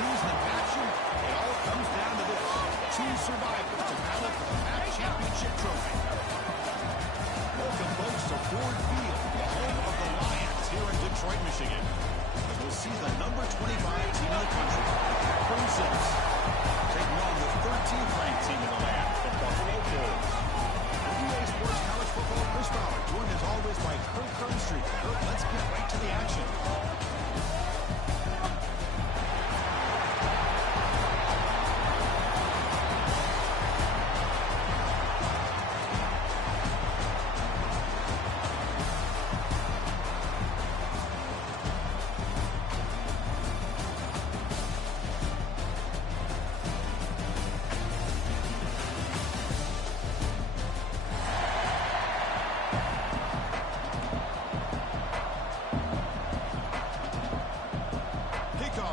season of passion, it all comes down to this. Two survivors to battle for the MAC championship trophy. Welcome, folks, to Ford Field, the home of the Lions here in Detroit, Michigan. As we'll see the number 25 team in the country, Akron Zips, taking on the 13th ranked team in the land, the Buffalo Bills. For EA Sports College Football, Chris Fowler, joined as always by Kirk Herbstreit. Kirk, let's get right to the action.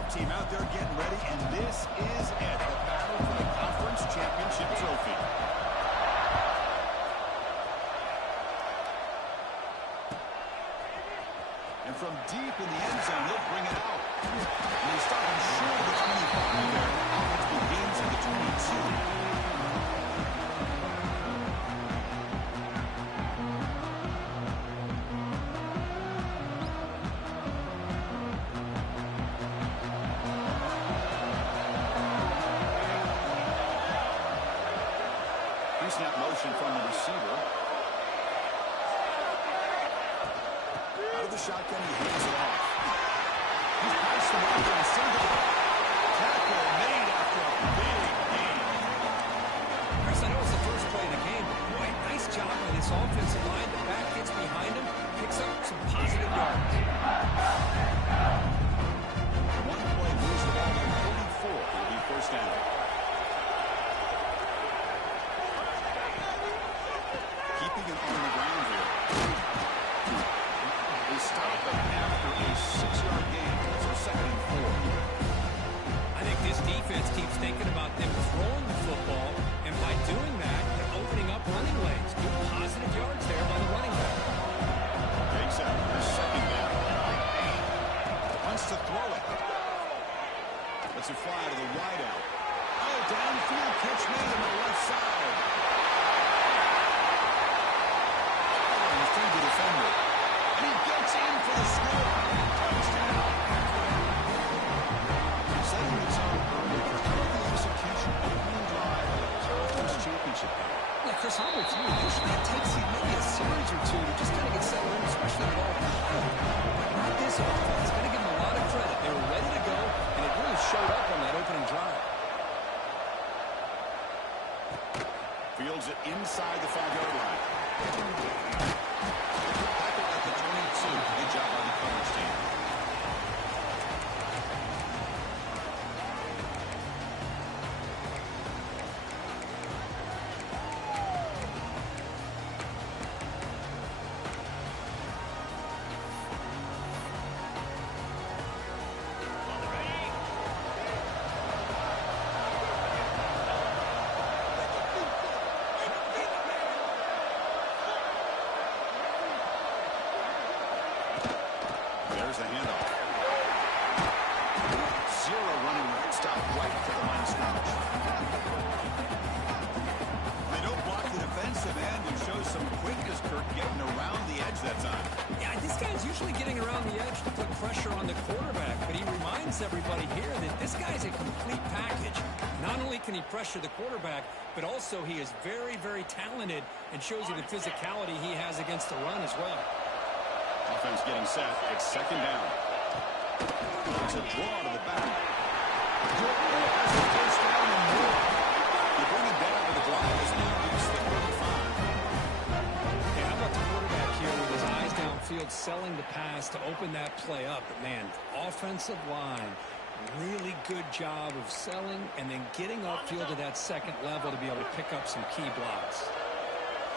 Team out there getting ready, and this is it, the battle for the conference championship trophy. And from deep in the end zone, they'll bring it out. And they start him short of the 25 there. Offense begins at the 22. Snap motion from the receiver. Out of the shotgun, he hands it off. He's passed the ball and single. Tackle made after a big gain. Chris, I know it's the first play of the game, but boy, nice job by this offensive line. The back gets behind him, picks up some positive yards. One play moves the ball to the 44. It'll be first down. Keeping it on the ground here. They stop it after a 6-yard gain. It's a 2nd and 4. I think this defense keeps thinking about them throwing the football, and by doing that, they're opening up running lanes. Good positive yards there by the running back. Takes out for 2nd down. Wants to throw it. Lets it fly to the wideout. Oh, downfield catch made on the left side. The defender. And he gets in for the score. Touchdown. Setting the tone early for kind of the execution opening drive of the conference championship game. Yeah, Chris, I'm with you. Usually it takes you maybe a series or two to just kind of get settled in, especially the ball behind. But not this offense. Got to give them a lot of credit. They were ready to go, and it really showed up on that opening drive. Fields it inside the 5-yard line. Good job by the coverage team. There's the handoff. Zero running room. Stop right for the line of scrimmage. They don't block the defensive end and show some quickness, Kirk, getting around the edge that time. Yeah, this guy's usually getting around the edge to put pressure on the quarterback, but he reminds everybody here that this guy's a complete package. Not only can he pressure the quarterback, but also he is very, very talented and shows you the physicality he has against the run as well. Offense getting set. It's 2nd down. It's a draw to the back. You bring it down to the drive as now reaches the 35. Hey, how about the quarterback here with his eyes downfield selling the pass to open that play up? But, man, offensive line, really good job of selling and then getting upfield to that 2nd level to be able to pick up some key blocks.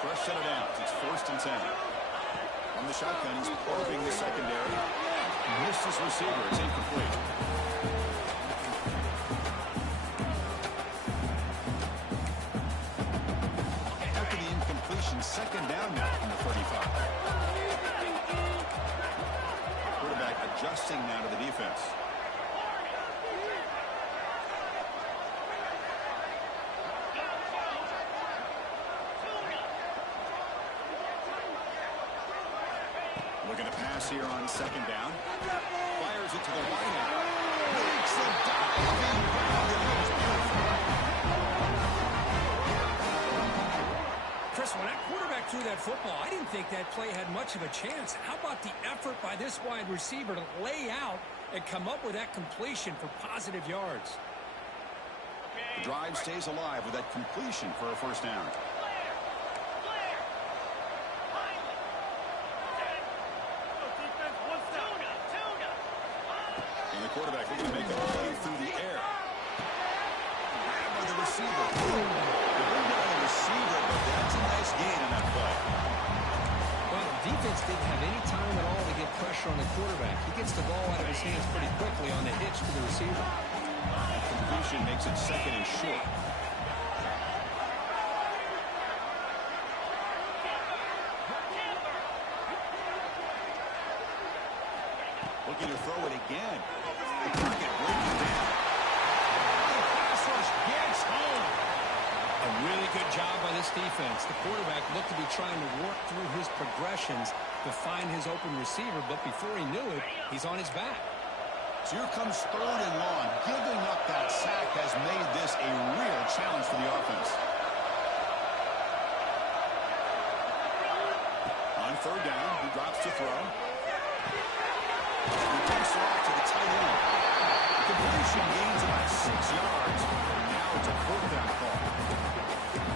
Fresh set of downs. It's 1st and 10. On the shotgun, he's probing the secondary. Missed his receiver. It's incomplete. After the incompletion, 2nd down now from the 35. Quarterback adjusting now to the defense. Looking to pass here on second down. Fires it to the right end. Makes a diving grab. That was beautiful. Chris, when that quarterback threw that football, I didn't think that play had much of a chance. How about the effort by this wide receiver to lay out and come up with that completion for positive yards? The drive stays alive with that completion for a first down. And the quarterback looking to make a play through the air. Grab by the receiver. The bring down the receiver, but that's a nice gain on that play. Well, the defense didn't have any time at all to get pressure on the quarterback. He gets the ball out of his hands pretty quickly on the hitch to the receiver. That completion makes it second and short. Looking to throw it again. The pocket breaking down. The pass rush gets home. A really good job by this defense. The quarterback looked to be trying to work through his progressions to find his open receiver, but before he knew it, he's on his back. So here comes third and long. Giving up that sack has made this a real challenge for the offense. On third down, he drops to throw. He takes it off to the tight end. The completion gains about 6 yards. Now it's a fourth down call.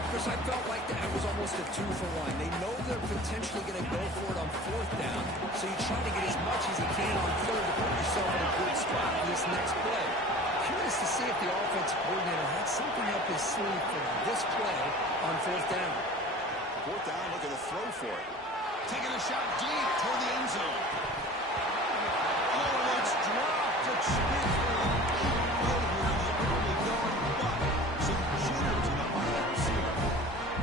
Chris, I felt like that was almost a 2-for-1. They know they're potentially going to go for it on fourth down, so you try to get as much as you can on third to put yourself in a good spot for this next play. Curious to see if the offensive coordinator had something up his sleeve for this play on fourth down. Fourth down, look at the throw for it. Taking a shot deep toward the end zone. Oh, it's dropped. It's split for a big play here in the early going, but some jitters in the heart of that receiver.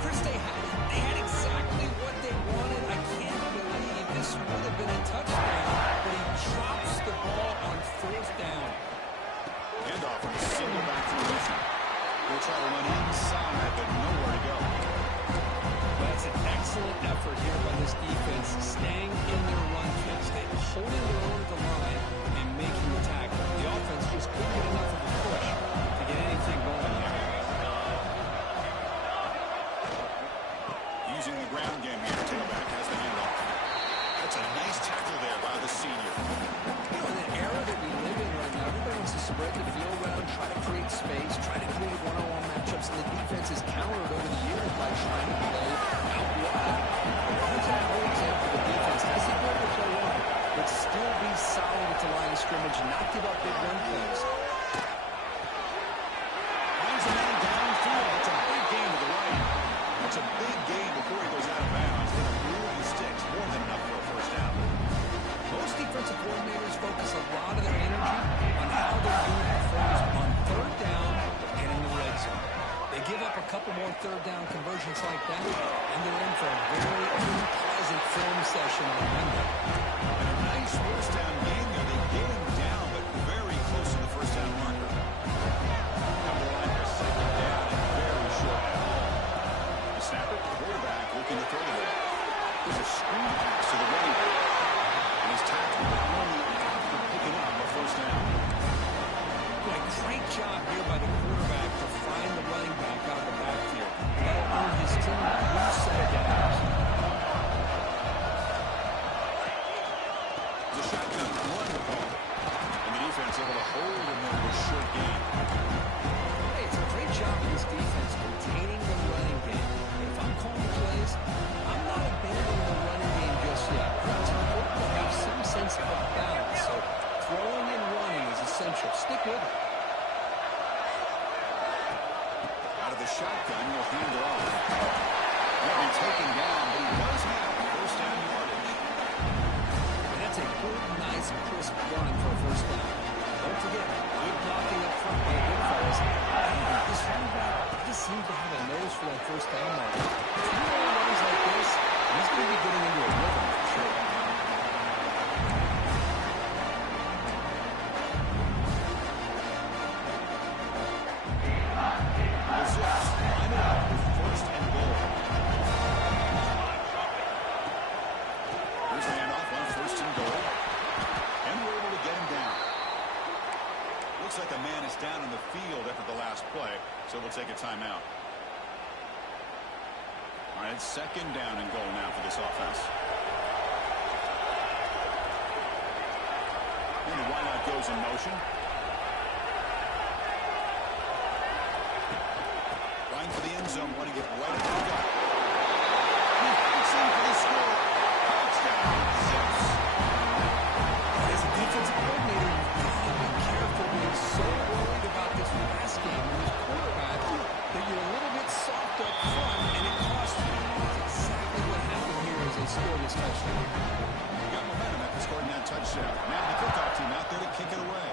Chris, they had exactly what they wanted. I can't believe this would have been a touchdown, but he drops the ball on fourth down. Handoff on a single back formation. They'll try to run inside, but nowhere to go. That's an excellent effort here by this defense, staying in their run fix, holding their own at the line and making the tackle. The offense just couldn't get enough of a push to get anything going there. Using the ground game here, tailback has the handoff. That's a nice tackle there by the senior. You know, in an era that we live in right now, everybody wants to spread the field around, try to create space, try to create one-on-one matchups, and the defense is countered over the years by trying to play out wide. Here's a whole example of the defense has the ability to play wide, but still be solid at the line of scrimmage, not give up big run plays. Finds a man downfield. It's a big gain to the right. That's a big gain before he goes out of bounds. And it really sticks. More than enough for a first down. Most defensive coordinators focus a lot of their energy on how their unit performs on third down and in the red zone. They give up a couple more third down conversions like that, and they're in for a very unpleasant film session on Monday. And a nice first down gain there. They get him down, but very close to the first down marker. Come to the line for second down and very short down. The snapper, quarterback, looking to throw the ball. There's a screen pass to the running back. And he's tackled only after picking up a first down. Boy, great job here by the quarterback to find the running back out of the backfield. That'll earn his team a new set of downs. The shotgun run call. And the defense able to hold him there with a short gain. Hey, it's a great job of this defense containing the running game. But if I'm calling plays, I'm not abandoning the running game just yet. It's important to have some sense of balance. So throwing and running is essential. Stick with it. Out of the shotgun, he'll hand it off. He'll be taken down, but he does have first down yardage. And that's a good, nice, crisp run for a first down. Don't forget, good blocking up front by the big fellas. And this running back just seems to have a nose for that first down mark. If he runs like this, he's going to be getting into a rhythm for sure. The Zips line it up with first and goal. Here's the handoff on first Looks like a man is down in the field after the last play, so we'll take a timeout. All right, second down and goal now for this offense. And the wideout goes in motion. Running for the end zone, wanting to get right up the gut. He fights in for the score. Touchdown, Zips. As a defensive coordinator, you have to be careful being so worried about this pass game and this quarterback that you're a little bit soft up front, and it costs you. That's exactly what happened here as they scored this touchdown. Got momentum after scoring that touchdown. Now the kickoff team out there to kick it away.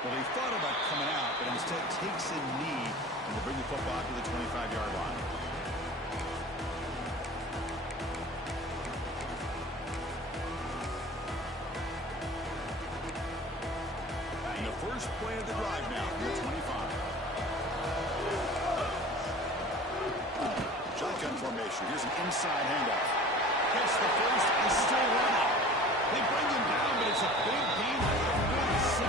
Well, he thought about coming out, but instead takes a knee and to bring the football to the 25-yard line. And the first play of the drive now from the 25. Shotgun formation. Here's an inside handoff. Gets the first and still running. They bring him down, but it's a big gain for the 47.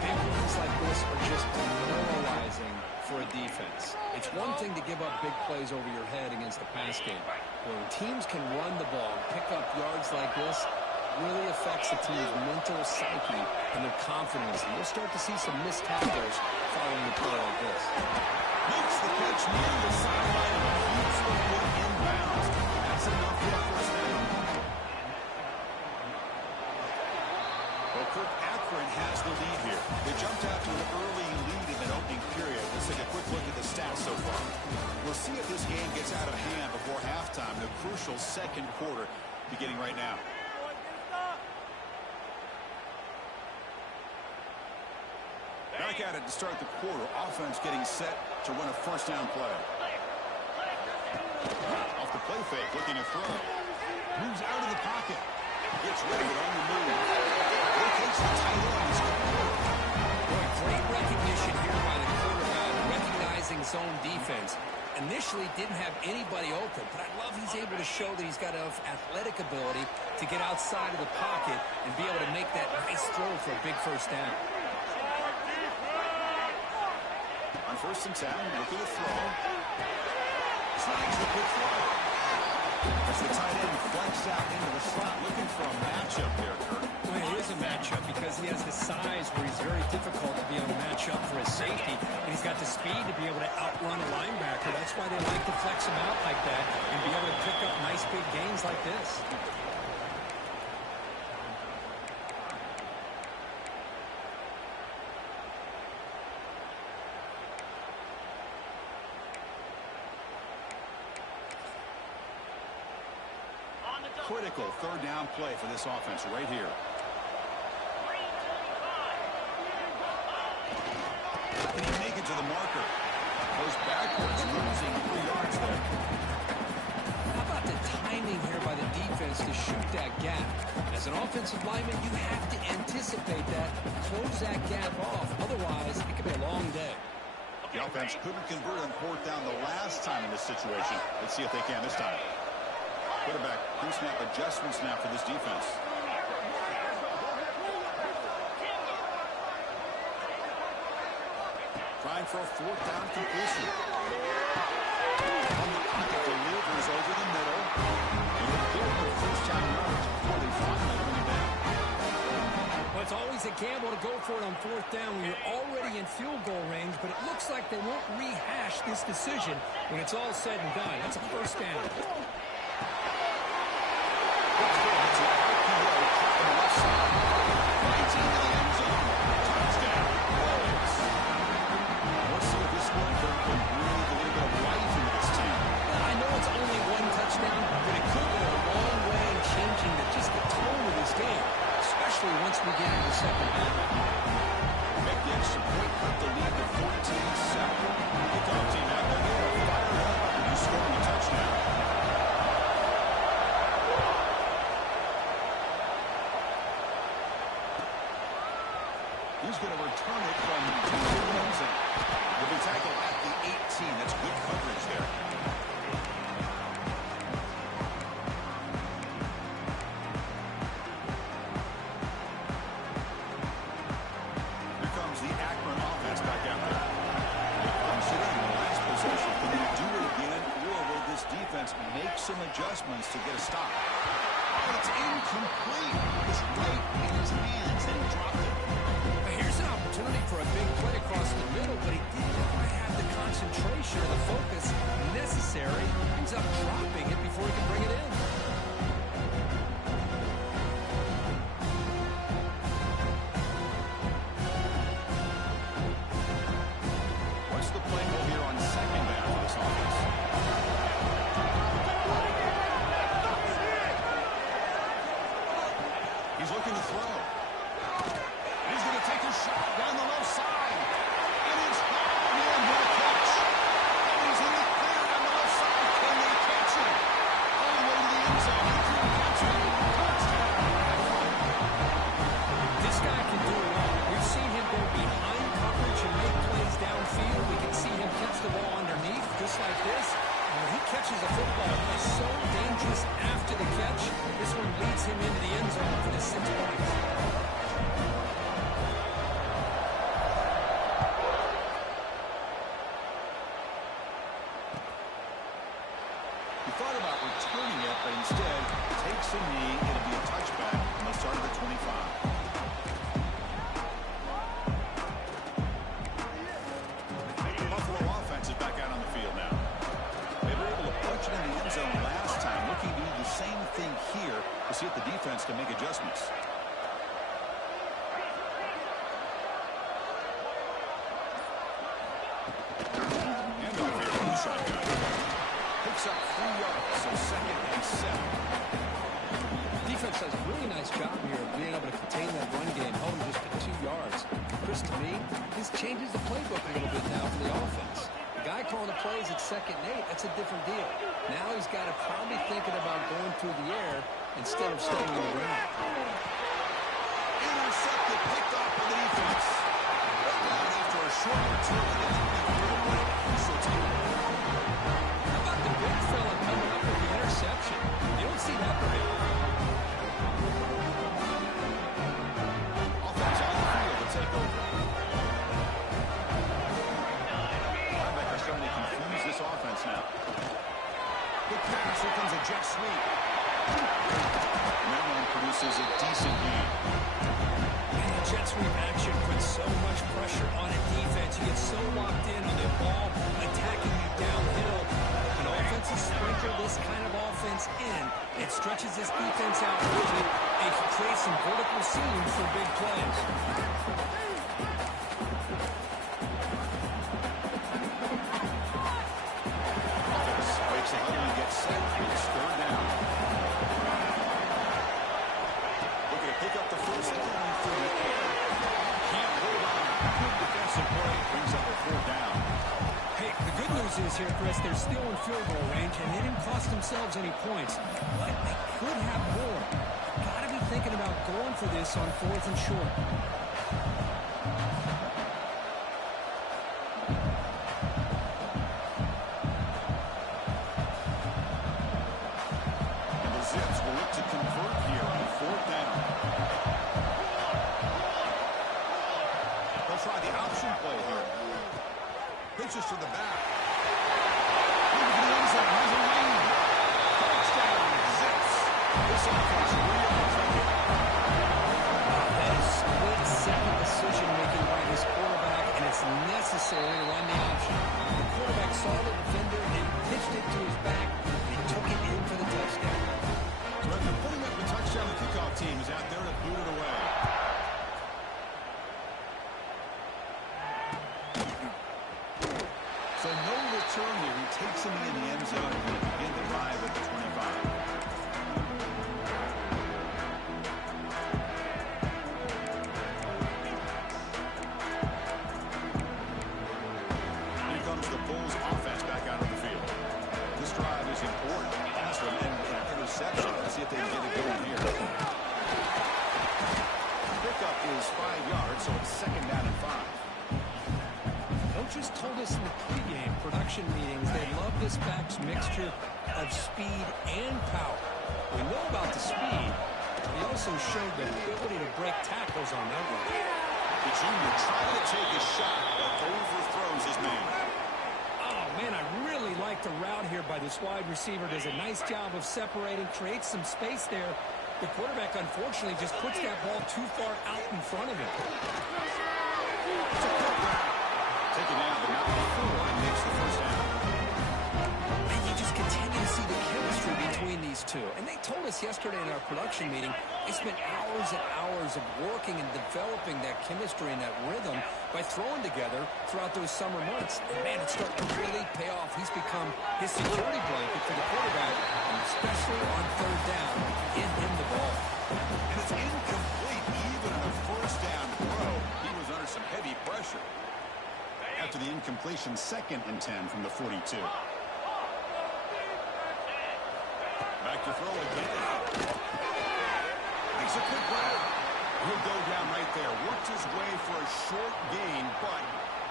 Big runs like this are just demoralizing for a defense. It's one thing to give up big plays over your head against the pass game. When teams can run the ball and pick up yards like this, it really affects the team's mental psyche and their confidence. And you'll start to see some missed tackles following a play like this. Makes the catch near the sideline and keeps the foot in bounds. That's enough for a first down. Well, Kirk Akron has the lead here. They jumped out to an early lead in that opening period. Let's take a quick look at the stats so far. We'll see if this game gets out of hand before halftime. The crucial second quarter beginning right now. Back at it to start the quarter. Offense getting set to run a first down play. Off the play fake, looking to throw. Moves out of the pocket. Gets ready on the move. Locates the tight end. Boy, great recognition here by the quarterback, recognizing zone defense. Initially didn't have anybody open, but I love he's able to show that he's got enough athletic ability to get outside of the pocket and be able to make that nice throw for a big first down. On first and 10, looking to throw. Slides the quick throw. As the tight end flanks out into the slot, looking for a matchup there, Kirk. Well, it is a matchup because he has the size where he's very difficult to be able to match up for his safety, and he's got the speed to be able to outrun a linebacker. That's why they like to flex him out like that and be able to pick up nice big gains like this. Critical third down play for this offense right here. Can he make it to the marker? Goes backwards, losing 3 yards there. How about the timing here by the defense to shoot that gap? As an offensive lineman, you have to anticipate that, close that gap off. Otherwise, it could be a long day. The offense couldn't convert on fourth down the last time in this situation. Let's see if they can this time. Quarterback pre-snap adjustments now for this defense. Trying for a fourth down completion. On the pocket, delivers over the middle. And he'll get the first down yards before they finally bring him down. Well, it's always a gamble to go for it on fourth down when you're already in field goal range, but it looks like they won't rehash this decision when it's all said and done. That's a first down. Once we get into the second half. Make the extra point, cut the lead to 14-7. Kickoff team out there, they're fired up and scoring a touchdown. He's going to return it from Williamson. He'll be tackled at the 18. That's good coverage there. adjustments to get a stop. Oh, it's incomplete. It was right in his hands, and he dropped it. But here's an opportunity for a big play across the middle, but he didn't quite have the concentration or the focus necessary. Ends up dropping it before he can bring it in. What's the play call here on second down for this offense? He's looking to throw. He's going to take a shot down the left side. And it's hauled in. What a catch. And he's in the clear down the left side. Can they catch him? All the way to the end zone. He couldn't catch him. Touchdown. This guy can do it all. We've seen him go behind coverage and make plays downfield. We can see him catch the ball underneath, just like this. And when he catches a football, he's so dangerous after the catch. This one leads him into the end zone for the 6 points. He thought about returning it, but instead takes a knee. It'll be a touchback, and they'll start at the 25. The Buffalo offense is back out on the field now. They were able to punch it in the end zone last time, looking to do the same thing here to see if the defense can make adjustments. Handoff here from the shotgun. Picks up 3 yards, so 2nd and 7. Defense does a really nice job here of being able to contain that run game, hold him just to 2 yards. Chris, to me, this changes the playbook a little bit now for the offense. The guy calling the plays at 2nd and 8, that's a different deal. Now he's got to probably thinking about going through the air instead of staying on the ground. Intercepted, picked off the defense. Down after a short return to the 23rd. Crucial time. How about the big fella coming up with the interception? You don't see that very often. Offense on the field to take over. Linebackers starting to confuse this offense now. Big pass, here comes a jet sweep. And that one produces a decent lead. And the jet sweep action puts so much pressure on a defense. You get so locked in on the ball attacking you downhill. When offenses sprinkle this kind of offense in, it stretches this defense out quickly and can create some vertical seams for big plays. Offense waits a huddle and gets set. It's 3rd down. Looking to pick up the first down through the air. Can't hold on. Good defensive play. Brings up a 4th down. Hey, the good news is here, Chris, they're still in field goal range, and they didn't cost themselves any points. But they could have more. Got to be thinking about going for this on 4th and short. And the Zips will look to convert here on 4th down. They'll try the option play here. Pitches to the back. Into the end zone. Has a lane. Touchdown, Zips. This offense realizes it. That is split-second decision-making by this quarterback, and it's necessary to run the option. The quarterback saw the defender and pitched it to his back, and he took it in for the touchdown. So after putting up the touchdown, the kickoff team is out there to boot it away. So no return here. He takes him in the end zone and will begin the drive at the 25. Here comes the Bulls offense back out on the field. This drive is important. Pass from an interception. Let's see if they can get it going here. Pickup is 5 yards, so it's 2nd down and 5. Coaches told us in the pregame production meetings they love this back's mixture of speed and power. We know about the speed, but he also showed the ability to break tackles on that one. The junior trying to take a shot, but overthrows his man. Oh, Man, I really like the route here by this wide receiver. Does a nice job of separating, creates some space there. The quarterback, unfortunately, just puts that ball too far out in front of him. Taken down, but not before it makes the first down. And you just continue to see the chemistry between these two. And they told us yesterday in our production meeting, they spent hours and hours of working and developing that chemistry and that rhythm by throwing together throughout those summer months. And man, it's starting to really pay off. He's become his security blanket for the quarterback, and especially on third down, get him the ball. And it's incomplete even on a first down throw. He was under some heavy pressure. After the incompletion, 2nd and 10 from the 42. Back to throw again. Makes a quick grab. He'll go down right there. Worked his way for a short gain, but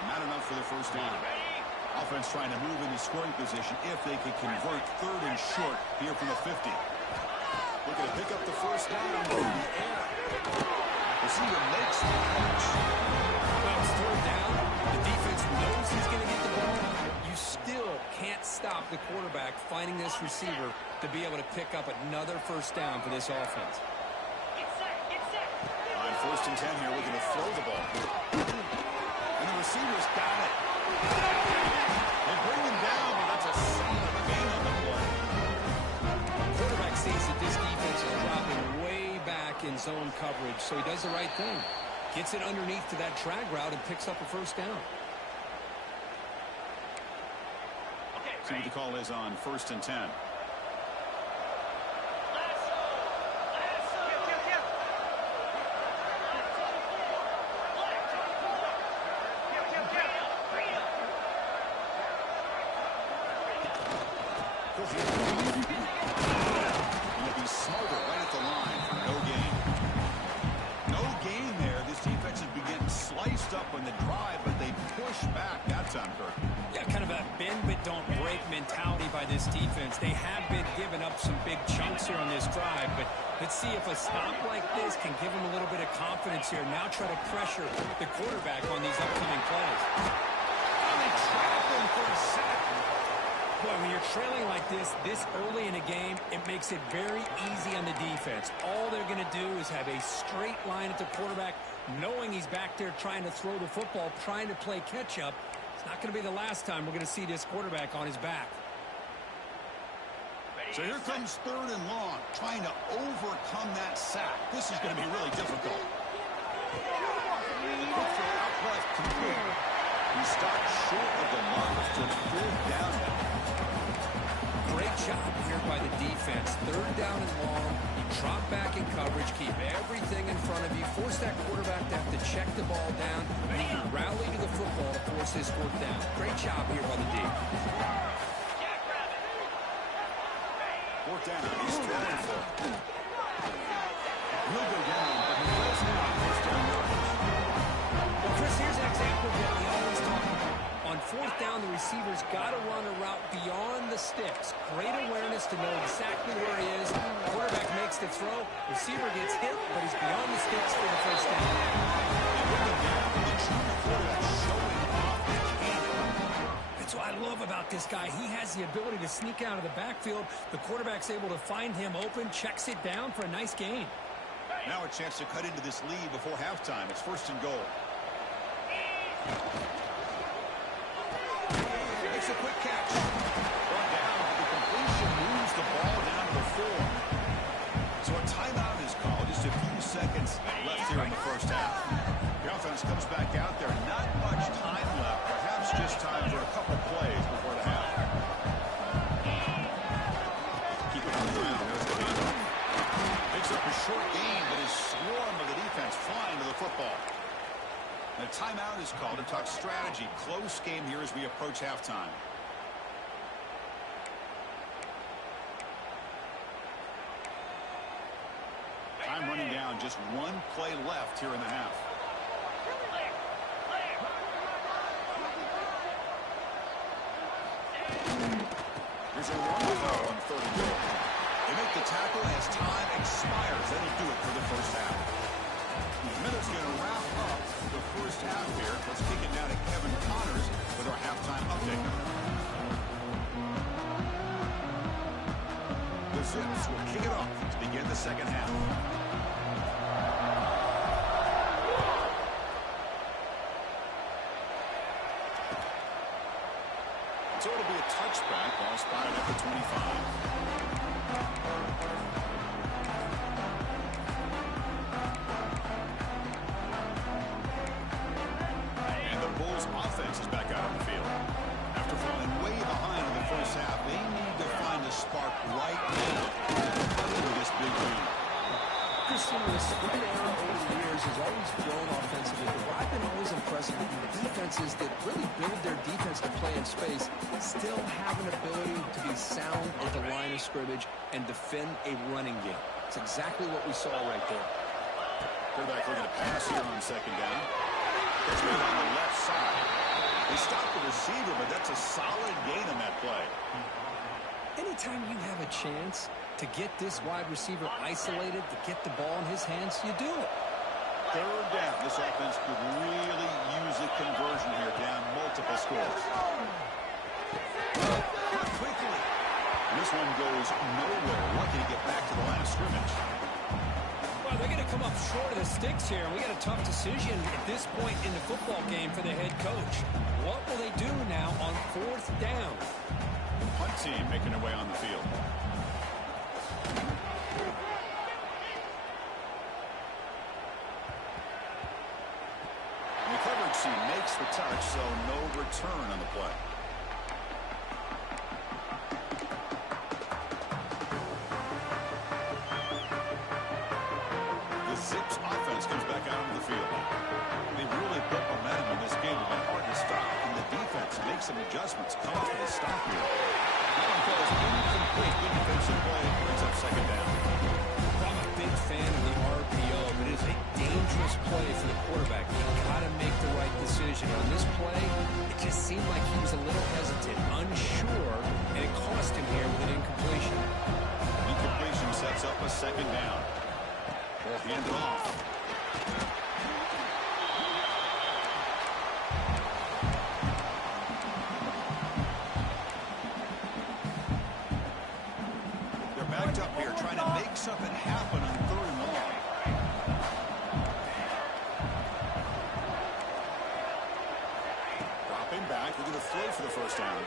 not enough for the first down. Offense trying to move into scoring position if they can convert 3rd and short here from the 50. Looking to pick up the first down in the air. Receiver makes the catch. Well, it's 3rd down. The defense knows he's going to get the ball. You still can't stop the quarterback finding this receiver to be able to pick up another first down for this offense. On 1st and 10 here, looking to throw the ball. And the receiver's got it. They bring him down, but that's a solid gain on the play. Quarterback sees that this defense is dropping way back in zone coverage, so he does the right thing. Gets it underneath to that drag route and picks up a first down. See what the call is on 1st and 10. He'll be smothered right at the line for no gain. No gain there. This defense has been getting sliced up on the drive, but they push back that time, Kirk. Yeah, kind of a bend but don't break mentality by this defense. They have been giving up some big chunks here on this drive, but let's see if a stop like this can give them a little bit of confidence here. Now try to pressure the quarterback on these upcoming plays. And they trap him for a sack. Boy, when you're trailing like this early in a game, it makes it very easy on the defense. All they're going to do is have a straight line at the quarterback, knowing he's back there trying to throw the football, trying to play catch-up. It's not going to be the last time we're going to see this quarterback on his back. So here comes 3rd and long, trying to overcome that sack. This is going to be really difficult. Quick throw out left, complete. He stopped short of the mark to 4th down. Great job here by the defense. 3rd down and long. You drop back in coverage, keep everything in front of you, force that quarterback to have to check the ball down, and you can rally to the football to force this 4th down. Great job here by the D. 4th down. He's throwing for it. He'll go down, but he does have first down yardage. Well, Chris, here's an example of what we always talk about. On 4th down, the receiver's got to run a route beyond the sticks. Great awareness to know exactly where he is. Quarterback makes the throw. Receiver gets hit, but he's beyond the sticks for the first down. That's what I love about this guy. He has the ability to sneak out of the backfield. The quarterback's able to find him open, checks it down for a nice gain. Now a chance to cut into this lead before halftime. It's 1st and goal. Makes a quick catch. Brought down, but the completion moves the ball down to the 4. So a timeout is called. Just a few seconds left here in the first half. The offense comes back out there. Not much time left. Perhaps just time for a couple plays before the half. Keep it on the ground. There's the handoff. Picks up a short gain, but is swarmed by the defense flying to the football. And a timeout is called to talk strategy. Close game here as we approach halftime. Time running down. Just one play left here in the half. Here's a run on 3rd and goal. They make the tackle as time expires. That'll do it for the first half. Minutes going to wrap up the first half here. Let's kick it now to Kevin Connors with our halftime update. the second half. So it'll be a touchback. Ball spotted at the 25. And the Bulls offense is back out on the field. After falling way behind in the first half, they need to find a spark right now with this big lead. Christian, the spread down over the years has always grown offensively, but what I've been always impressed with the defenses that really build their defense to play in space still have an ability to be sound at the line of scrimmage and defend a running game. It's exactly what we saw right there. Quarterback looking to pass here on second down. Pitch made on the left side. They stopped the receiver, but that's a solid gain on that play. Anytime you have a chance to get this wide receiver isolated, to get the ball in his hands, you do it. Third down. This offense could really use a conversion here, down multiple scores. Quickly. This one goes nowhere. Lucky to get back to the line of scrimmage. Well, they're going to come up short of the sticks here. We got a tough decision at this point in the football game for the head coach. What will they do now on fourth down? Punt team making their way on the field. And the coverage team makes the touch, so no return on the play. The Zips offense comes back out onto the field. They've really put momentum in this game. It's been hard to stop, and the defense makes some adjustments. Comes to the stop here. That one falls incomplete. Good defensive play. Brings up second down. I'm a big fan of the RPO, but it is a dangerous play for the quarterback. You've got to make the right decision. On this play, it just seemed like he was a little hesitant, unsure, and it cost him here with an incompletion. Incompletion sets up a second down. Ball handed off. They're backed up here trying to make something happen on third and long. Dropping back, looking to throw for the first down.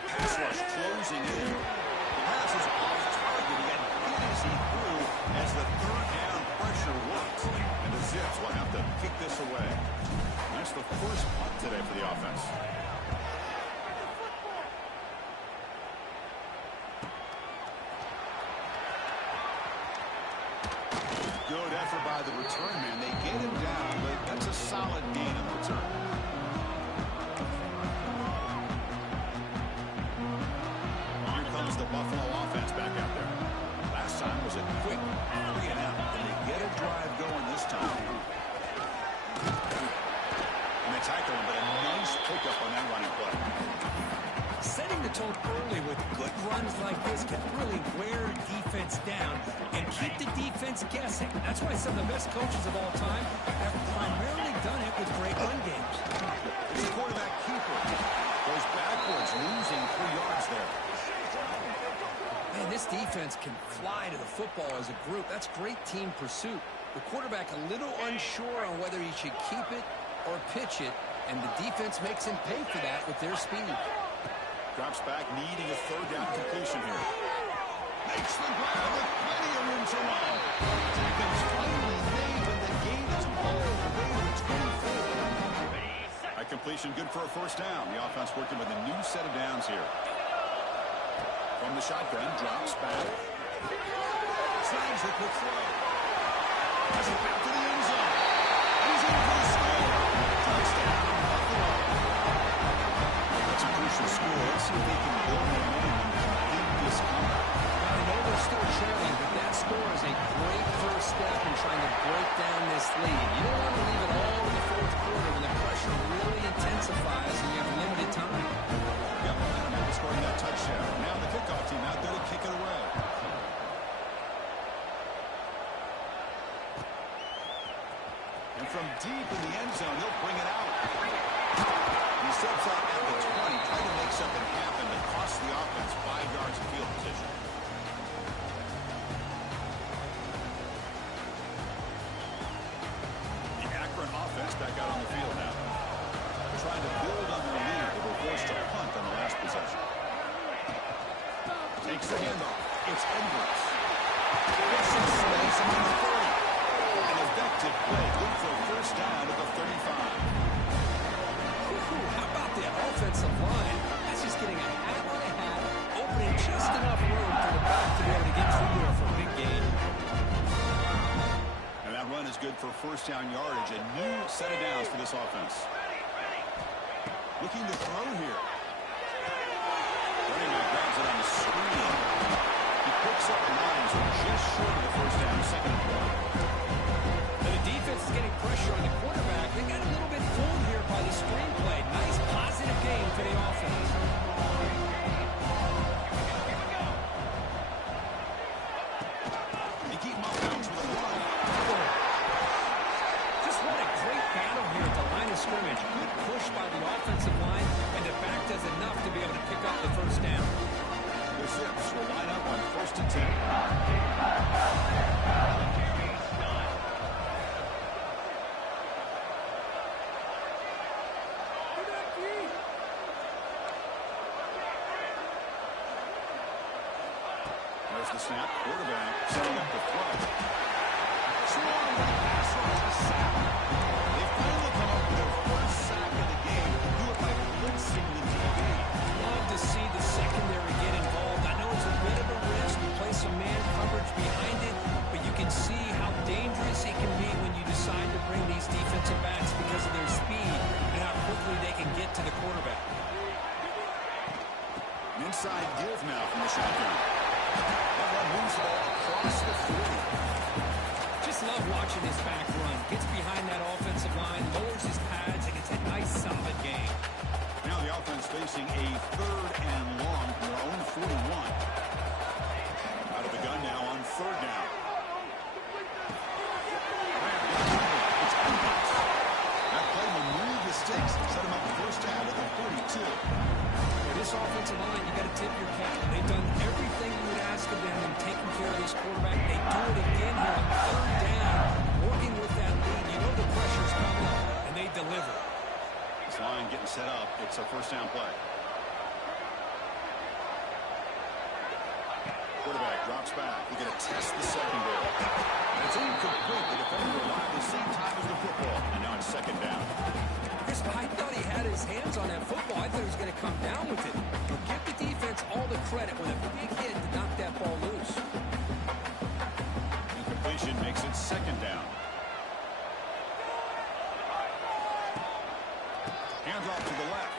The pass rush closing in. The pass is off target. He got hit as he threw as the third down pressure worked. And the Zips will have to kick this away. That's the first punt today for the offense. Good effort by the return man. They get him down, but that's a solid gain in the return. Here comes the Buffalo offense back out there. Last time was a quick 3 and out, and they get a drive going this time. And they tackle him, but a nice pickup on that running play. Setting the tone early with good runs like this can really wear defense down and keep the defense guessing. That's why some of the best coaches of all time have primarily done it with great run games. It's a quarterback keeper. Goes backwards, losing 3 yards there. Man, this defense can fly to the football as a group. That's great team pursuit. The quarterback a little unsure on whether he should keep it or pitch it, and the defense makes him pay for that with their speed. Drops back, needing a third down completion here. Makes the grab with plenty of room to run. Tackle's finally made when the gain is all the way to 24. That completion good for a first down. The offense working with a new set of downs here. From the shotgun, drops back. Snags it with throw. Has it back to the end zone. He's in for the score. Touchdown, Buffalo. That's a crucial score. Let's see if they can build momentum and complete this comeback. I know they're still trailing, but that score is a great first step in trying to break down this lead. You don't want to leave it all in the fourth quarter when the pressure really intensifies and you have limited time. Got momentum after scoring that touchdown. Now the kickoff team out there to kick it away. And from deep in the end zone, he'll bring it out. He steps out at the 20, trying to make something happen that costs the offense 5 yards of field position. back out on the field now. Trying to build on their lead. They were forced to punt on the last possession. Takes the handoff. It's Edwards. Gets some space on the 30. An effective play. Good for a first down at the 35. How about that offensive line? That's just getting a hat on a hat, opening just enough room for the back to be able to get through there for a big gain. And that run is good for first down yardage. A new set of downs for this offense. Looking to throw here. Running back grabs it on the screen. He picks up 9, so just short of the first down, second and 1. And the defense is getting pressure on the quarterback. They got a little bit fooled here by the screenplay. Nice positive game for the offense. They keep him off bounds with a run. Just what a great battle here at the line of scrimmage. Good push by the offensive line, and the back does enough to be able to pick up the first down. The Zips will line up on 1st and 10. There's the snap. Quarterback setting up the throw. Strong pass rush, a sack. They finally come up with their first sack of the game. Do it by blitzing the DB. Love to see the secondary get involved. I know it's a bit of a risk. You play some man coverage behind it, but you can see how dangerous it can be when you decide to bring these defensive backs because of their speed and how quickly they can get to the quarterback. An inside give now from the shotgun. That one moves the ball across the 40. Just love watching this back run. Gets behind that offensive line, lowers his pads, and it's a nice, solid game. Now the offense facing a 3rd and long from their own 41. Out of the gun now on 3rd down. It's Edwards. That play will move the sticks and set him up first down at the 42. This offensive line, you got to tip your cap. They've done everything you would ask of them in taking care of this quarterback. They do it again here on 3rd down, working with that lead. You know the pressure's coming, and they deliver. This line getting set up. It's a first down play. Quarterback drops back. He's going to test the secondary. And it's incomplete. The defender arrived the same time as the football. And now it's 2nd down. Chris, I thought he had his hands on that football. I thought he was going to come down with it. But give the defense all the credit with a big hit to knock that ball loose. Incompletion makes it 2nd down. Hands off to the left.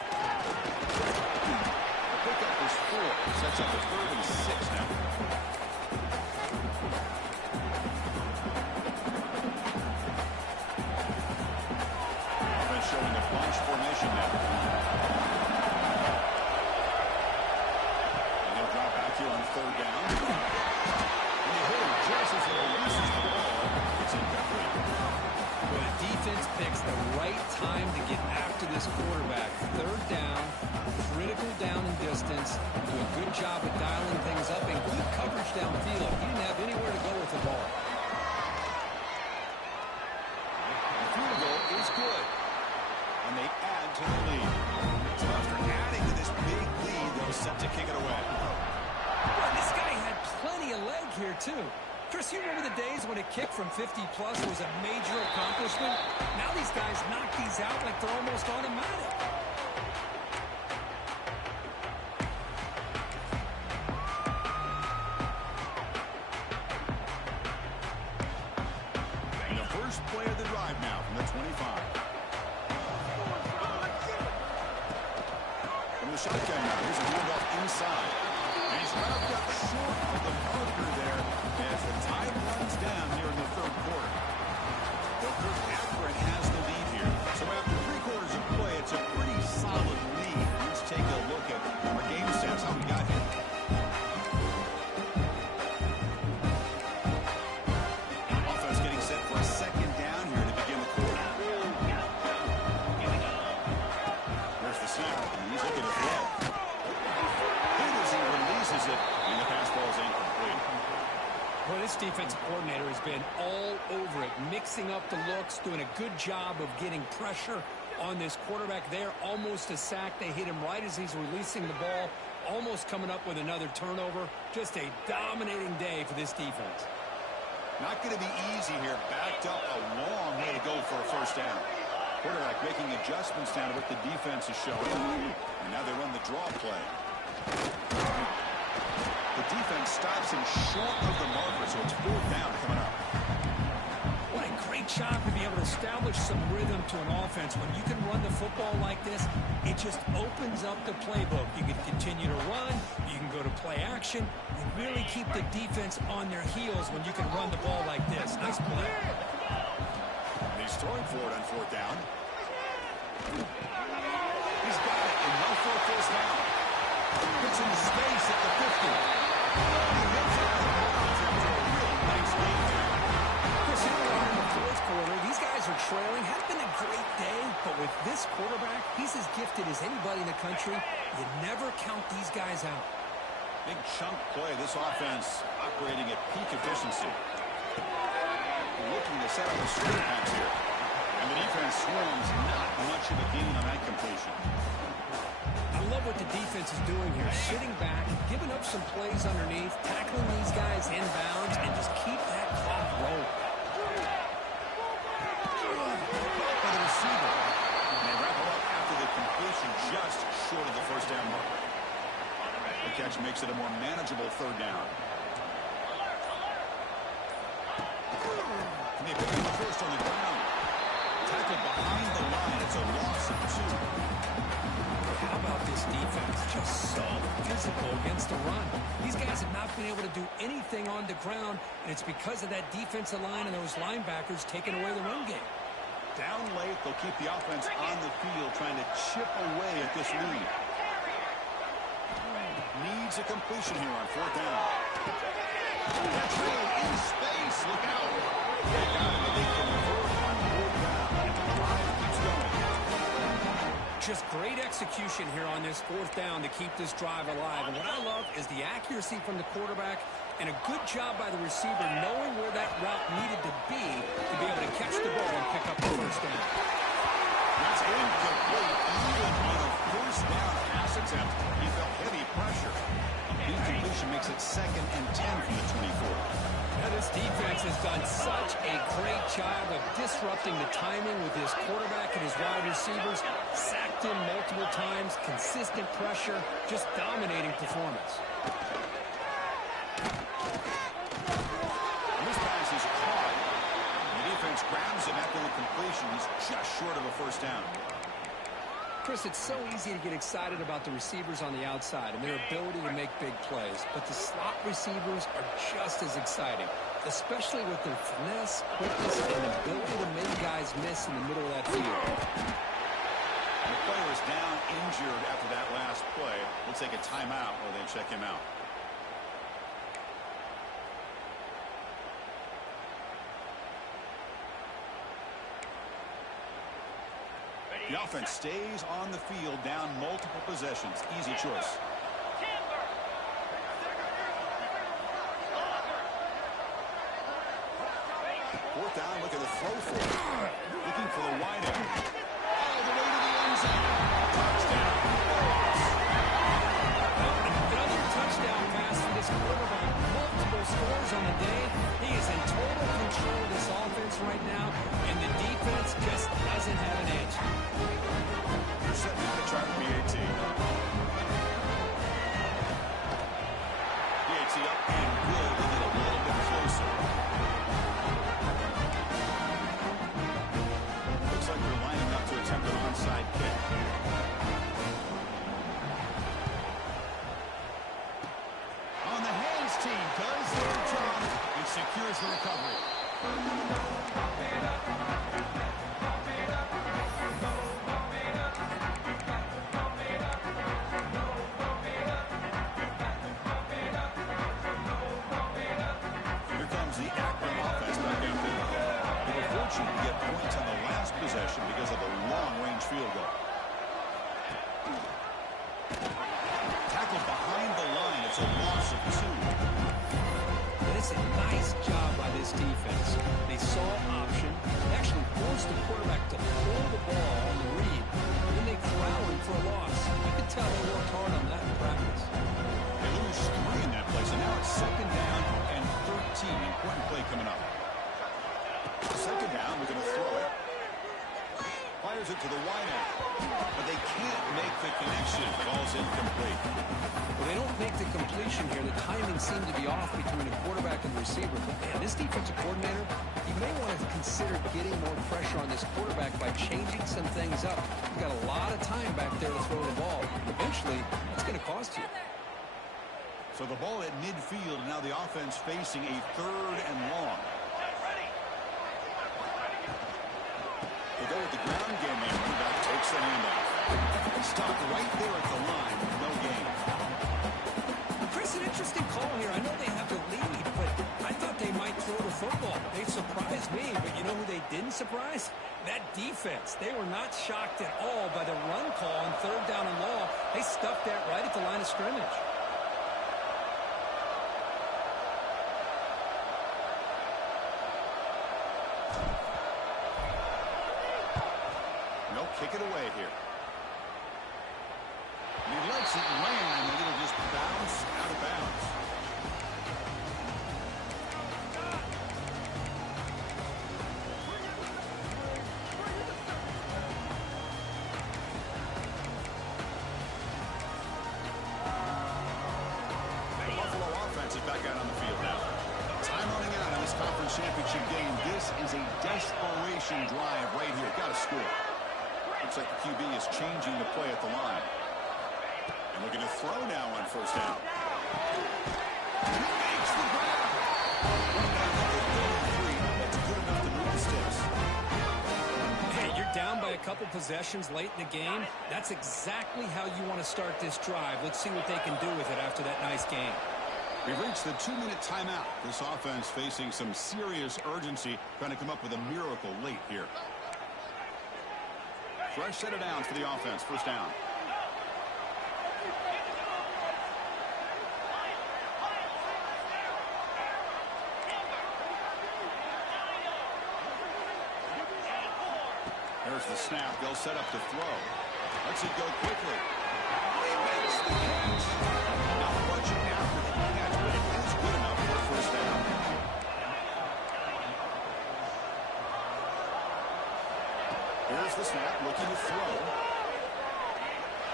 The pickup is 4. Sets up a 3rd and 6 now. Showing a bunch formation now. And they'll drop back here on 3rd down. And the hitter chases and releases the ball. It's incomplete. Well, the defense picks the right time to get after this quarterback. 3rd down, critical down and distance. Do a good job of dialing things up and good coverage downfield. He didn't have anywhere to go with the ball. The field goal is good. And they add to the lead. So after adding to this big lead, they're set to kick it away. Well, this guy had plenty of leg here, too. Chris, you remember the days when a kick from 50-plus was a major accomplishment? Now these guys knock these out like they're almost automatic. And the first play of the drive now from the 25. From the shotgun now, here's a handoff inside. And he's wrapped up short of the marker there as the time runs down here in the 3rd quarter. Well, Kirk Akron has the lead here. So after 3 quarters of play, it's a pretty solid lead. Let's take a look at our game stats, how we got here. Offense getting set for a 2nd down here to begin the quarter. There's the snap, and he's looking to throw. Hit as he releases it, and the pass ball is incomplete. Well, this defensive coordinator has been all over over it, mixing up the looks, doing a good job of getting pressure on this quarterback there. Almost a sack. They hit him right as he's releasing the ball, almost coming up with another turnover. Just a dominating day for this defense. Not going to be easy here. Backed up a long way to go for a first down. Quarterback making adjustments down to what the defense is showing. And now they run the draw play. The defense stops him short of the marker, so it's fourth down coming up. What a great job to be able to establish some rhythm to an offense. When you can run the football like this, it just opens up the playbook. You can continue to run. You can go to play action. You really keep the defense on their heels when you can run the ball like this. Nice play. And he's throwing for it on fourth down. He's got it, and no for a first down. Gets into space at the 50. He hits it out of bounds after a real nice game there. Chris, here we are in the fourth quarter. These guys are trailing. Hasn't been a great day, but with this quarterback, he's as gifted as anybody in the country. You never count these guys out. Big chunk play. This offense operating at peak efficiency. Looking to set up the swing pass here. And the defense swarms. Not much of a gain on that completion. I love what the defense is doing here. Sitting back, giving up some plays underneath, tackling these guys inbounds, and just keep that clock rolling. By the receiver. And they wrap it up after the completion just short of the first down marker. The catch makes it a more manageable third down. And they pick up the first on the ground. Tackled behind the line. It's a loss of 2. How about this defense? Just so physical against the run. These guys have not been able to do anything on the ground, and it's because of that defensive line and those linebackers taking away the run game. Down late, they'll keep the offense on the field trying to chip away at this lead. Needs a completion here on fourth down. That's really in space. Look out. They got it, but they convert on fourth down. And the drive keeps going. Just great execution here on this fourth down to keep this drive alive. And what I love is the accuracy from the quarterback and a good job by the receiver knowing where that route needed to be able to catch the ball and pick up the first down. That's incomplete. Even on a first down pass attempt, he felt heavy pressure. Incompletion makes it 2nd and 10 from the 24. Now this defense has done such a great job of disrupting the timing with his quarterback and his wide receivers. Sacked him multiple times, consistent pressure, just dominating performance. And this pass is caught. The defense grabs him after the completion. He's just short of a first down. Chris, it's so easy to get excited about the receivers on the outside and their ability to make big plays, but the slot receivers are just as exciting, especially with their finesse, quickness, and ability to make guys miss in the middle of that field. And the player is down injured after that last play. We'll take a timeout while they check him out. The offense stays on the field, down multiple possessions. Easy choice. Fourth down, look at the throw for it. Looking for the wide end. All the way to the end zone. Touchdown. Another touchdown pass for this quarterback. Multiple scores on the day. He is in total control of this offense right now, and the defense just doesn't have an edge. They're setting up the try to PAT. PAT up and good. They get a little bit closer. Looks like they're lining up to attempt an onside kick. On the hands team does their job and secures the recovery. To get points on the last possession because of a long-range field goal. Tackled behind the line. It's a loss of 2. They Listen, nice job by this defense. They saw option. They actually forced the quarterback to throw the ball on the read. And then they corral him for a loss. You could tell they worked hard on that in practice. They lose 3 in that play, so now it's 2nd down and 13. Important play coming up. 2nd down, we're going to throw it. Fires it to the wideout, but they can't make the connection. Ball's incomplete. Well, they don't make the completion here. The timing seemed to be off between the quarterback and the receiver. But, man, this defensive coordinator, he may want to consider getting more pressure on this quarterback by changing some things up. You've got a lot of time back there to throw the ball. Eventually, it's going to cost you. So the ball at midfield, and now the offense facing a 3rd and long. They go with the ground game here. Running back takes the handoff. Stopped right there at the line with no gain. Chris, an interesting call here. I know they have the lead, but I thought they might throw the football. They surprised me, but you know who they didn't surprise? That defense. They were not shocked at all by the run call on 3rd down and long. They stuffed that right at the line of scrimmage. Kick it away here. And he lets it land, and it'll just bounce out of bounds. The Buffalo offense is back out on the field now. Time running out in this conference championship game. This is a desperation drive right here. Got to score. Looks like the QB is changing the play at the line. And looking to throw now on 1st down. He makes the grab. That's good enough to move the sticks. Hey, you're down by a couple possessions late in the game. That's exactly how you want to start this drive. Let's see what they can do with it after that nice game. We've reached the 2-minute timeout. This offense facing some serious urgency, trying to come up with a miracle late here. Fresh set of downs for the offense. 1st down. There's the snap. They'll set up to throw. Lets it go quickly. He makes the catch. Not much after the catch, but it is good enough for a 1st down. Here's the snap, looking to throw.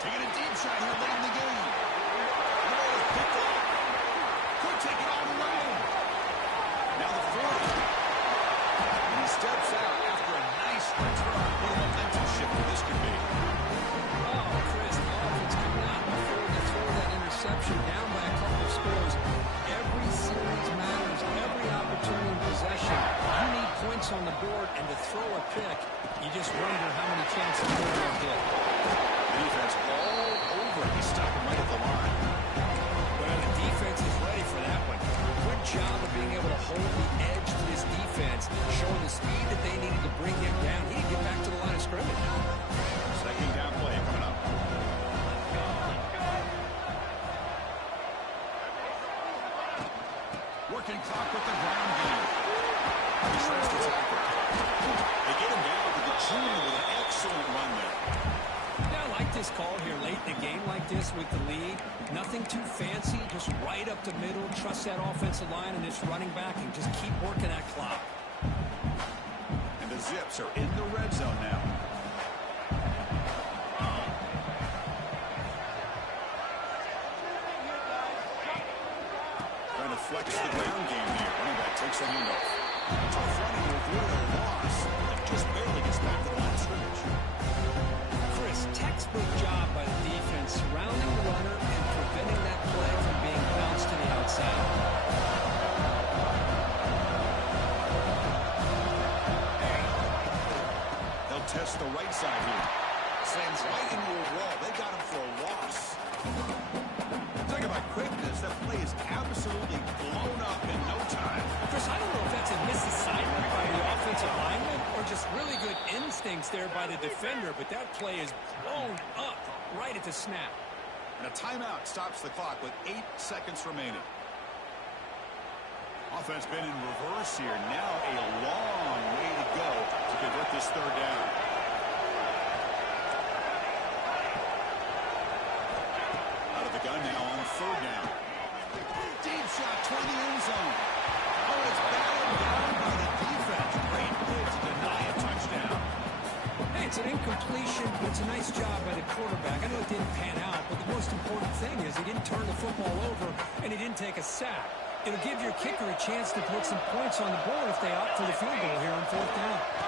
Taking a deep shot here late in the game. The ball is picked up. Could take it all the way. Now the 40. And he steps out after a nice return. What a momentum shift this could be. Oh, Chris, the offense could not afford to throw that interception down by a couple of scores. Every series matters. Every opportunity in possession. You need points on the board, and to throw a pick, you just wonder how many chances they're going to get. The defense all over. He stopped him right at the line. Well, the defense is ready for that one. Good job of being able to hold the edge to this defense, showing the speed that they needed to bring him down. He had to get back to the line of scrimmage. 2nd down play coming up. Working clock with the ground game. He tries to tackle. They get him down to the junior with an excellent run there. Yeah, I like this call here late in a game like this with the lead. Nothing too fancy, just right up the middle. Trust that offensive line and this running back and just keep working that clock. And the Zips are in the red zone now. Trying to flex the ground game here. Running back takes the handoff. Tough running to avoid a loss. And just barely gets back to the line of scrimmage. Chris, textbook job by the defense surrounding the runner and preventing that play from being bounced to the outside. They'll test the right side here. Slams right into a wall. They got him for a loss. Talk about quickness. That play is absolutely blown up in no time. Chris, I don't know if that's a misassignment by the offensive lineman or just really good instincts there by the defender, but that play is blown up right at the snap. And a timeout stops the clock with 8 seconds remaining. Offense been in reverse here. Now a long way to go to convert this third down. Out of the gun now on third down. Deep shot toward the end zone. Oh, it's batted down by the defense. Great play to deny a touchdown. Hey, it's an incompletion, but it's a nice job by the quarterback. I know it didn't pan out, but the most important thing is he didn't turn the football over and he didn't take a sack. It'll give your kicker a chance to put some points on the board if they opt for the field goal here on fourth down.